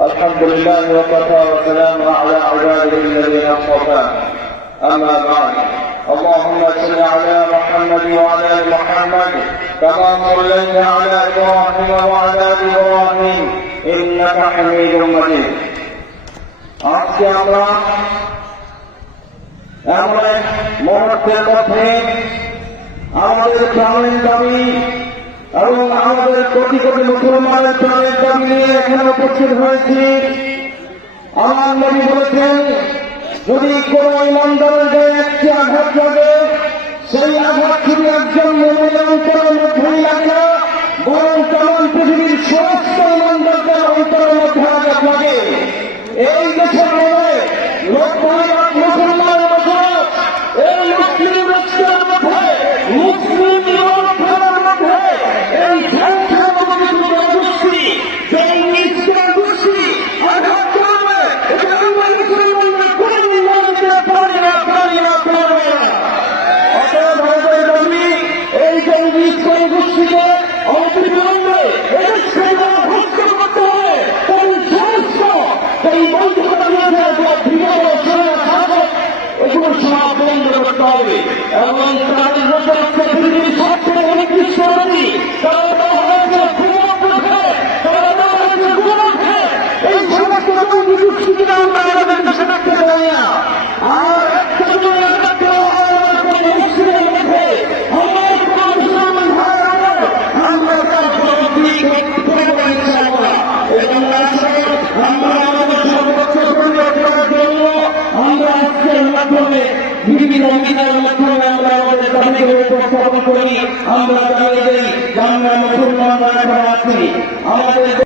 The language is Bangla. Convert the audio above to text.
الحمد لله وكفى وسلام على عباده الذين اصطفى اما بعد اللهم صل على محمد وعلى ال محمد كما صليت على ابراهيم وعلى ال ابراهيم انك حميد مجيد আজকে আমরা এমন এক মুহূর্তের মধ্যে আমাদের প্রাণের দাবি এবং আমাদের কোটি কোটি মুসলমানের প্রাণের দাবি নিয়ে এখানে উপস্থিত হয়েছি। আমার নবী বলেছেন, যদি কোন ইমানদারের গায়ে একটি আঘাত লাগে, সেই আঘাত শুধু একজন এবং তাদের রোজগারকে পৃথিবীর সবচেয়ে অনির্দিষ্ট নদী তারা দেওয়া অভিযানের মাধ্যমে আমরা আমাদের দাবিকে আমাদের